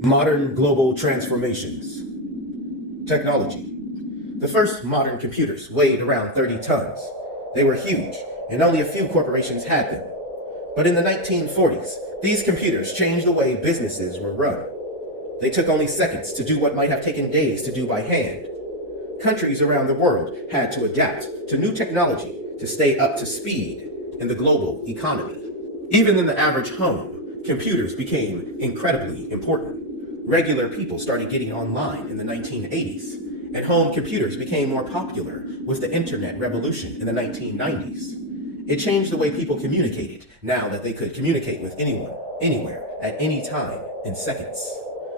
Modern global transformations. Technology. The first modern computers weighed around 30 tons. They were huge, and only a few corporations had them. But in the 1940s, these computers changed the way businesses were run. They took only seconds to do what might have taken days to do by hand. Countries around the world had to adapt to new technology to stay up to speed in the global economy. Even in the average home, computers became incredibly important. Regular people started getting online in the 1980s, and home computers became more popular with the internet revolution in the 1990s. It changed the way people communicated now that they could communicate with anyone, anywhere, at any time, in seconds.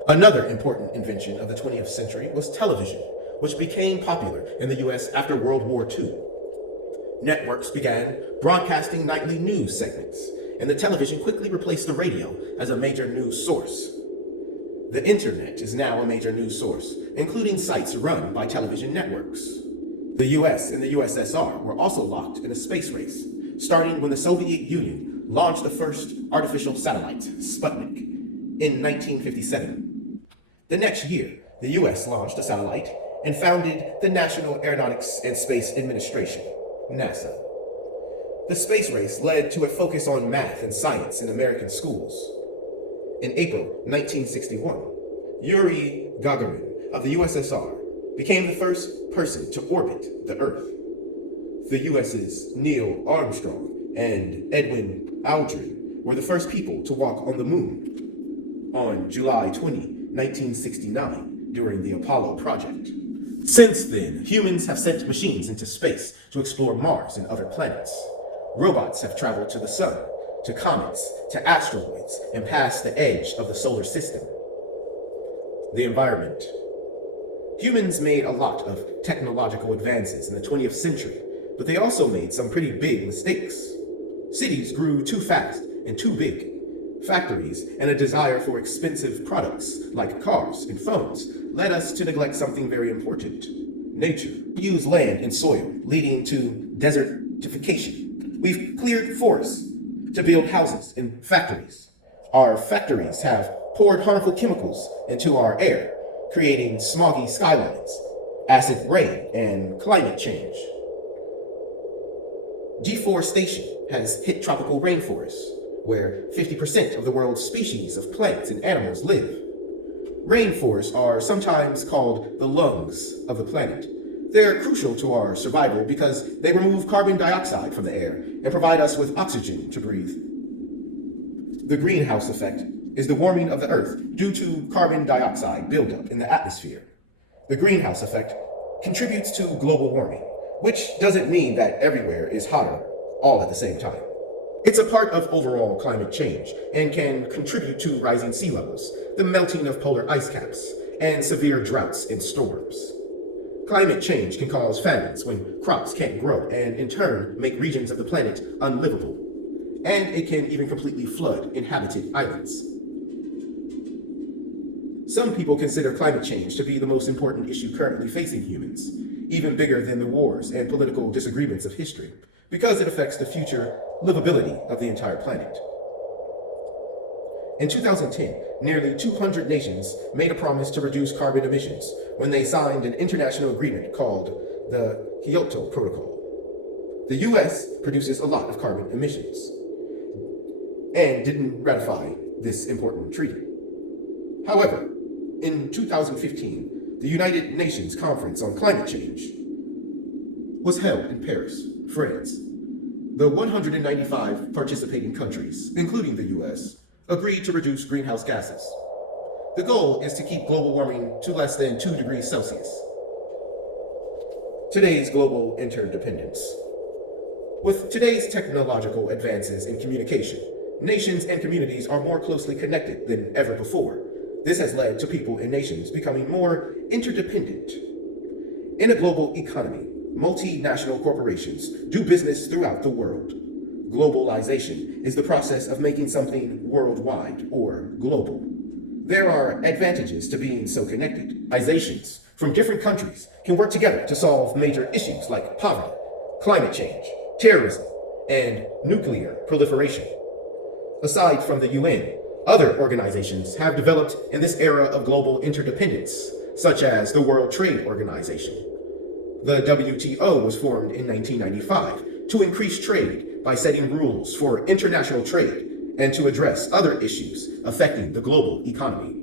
Another important invention of the 20th century was television, which became popular in the US after World War II. Networks began broadcasting nightly news segments, and the television quickly replaced the radio as a major news source. The internet is now a major news source, including sites run by television networks. The US and the USSR were also locked in a space race, starting when the Soviet Union launched the first artificial satellite, Sputnik, in 1957. The next year, the US launched a satellite and founded the National Aeronautics and Space Administration, NASA. The space race led to a focus on math and science in American schools. In April 1961, Yuri Gagarin of the USSR became the first person to orbit the Earth. The US's Neil Armstrong and Edwin Aldrin were the first people to walk on the moon on July 20, 1969, during the Apollo project. Since then, humans have sent machines into space to explore Mars and other planets. Robots have traveled to the sun, to comets, to asteroids, and past the edge of the solar system. The environment. Humans made a lot of technological advances in the 20th century, but they also made some pretty big mistakes. Cities grew too fast and too big. Factories and a desire for expensive products like cars and phones led us to neglect something very important: nature. We use land and soil, leading to desertification. We've cleared forests to build houses and factories. Our factories have poured harmful chemicals into our air, creating smoggy skylines, acid rain, and climate change. Deforestation has hit tropical rainforests, where 50% of the world's species of plants and animals live. Rainforests are sometimes called the lungs of the planet. They're crucial to our survival because they remove carbon dioxide from the air and provide us with oxygen to breathe. The greenhouse effect is the warming of the Earth due to carbon dioxide buildup in the atmosphere. The greenhouse effect contributes to global warming, which doesn't mean that everywhere is hotter all at the same time. It's a part of overall climate change and can contribute to rising sea levels, the melting of polar ice caps, and severe droughts and storms. Climate change can cause famines when crops can't grow and in turn make regions of the planet unlivable. And it can even completely flood inhabited islands. Some people consider climate change to be the most important issue currently facing humans, even bigger than the wars and political disagreements of history, because it affects the future livability of the entire planet. In 2010, nearly 200 nations made a promise to reduce carbon emissions when they signed an international agreement called the Kyoto Protocol. The US produces a lot of carbon emissions and didn't ratify this important treaty. However, in 2015, the United Nations Conference on Climate Change was held in Paris, France. The 195 participating countries, including the US, agreed to reduce greenhouse gases. The goal is to keep global warming to less than 2 degrees Celsius. Today's global interdependence. With today's technological advances in communication, nations and communities are more closely connected than ever before. This has led to people and nations becoming more interdependent. In a global economy, multinational corporations do business throughout the world. Globalization is the process of making something worldwide or global. There are advantages to being so connected. Organizations from different countries can work together to solve major issues like poverty, climate change, terrorism, and nuclear proliferation. Aside from the UN, Other organizations have developed in this era of global interdependence, such as the World Trade Organization. The WTO was formed in 1995 to increase trade by setting rules for international trade and to address other issues affecting the global economy.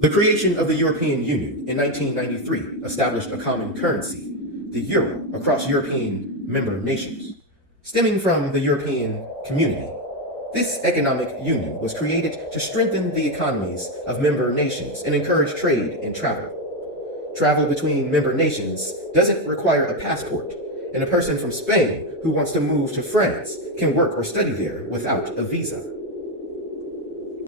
The creation of the European Union in 1993 established a common currency, the euro, across European member nations. Stemming from the European community, this economic union was created to strengthen the economies of member nations and encourage trade and travel. Travel between member nations doesn't require a passport, and a person from Spain who wants to move to France can work or study there without a visa.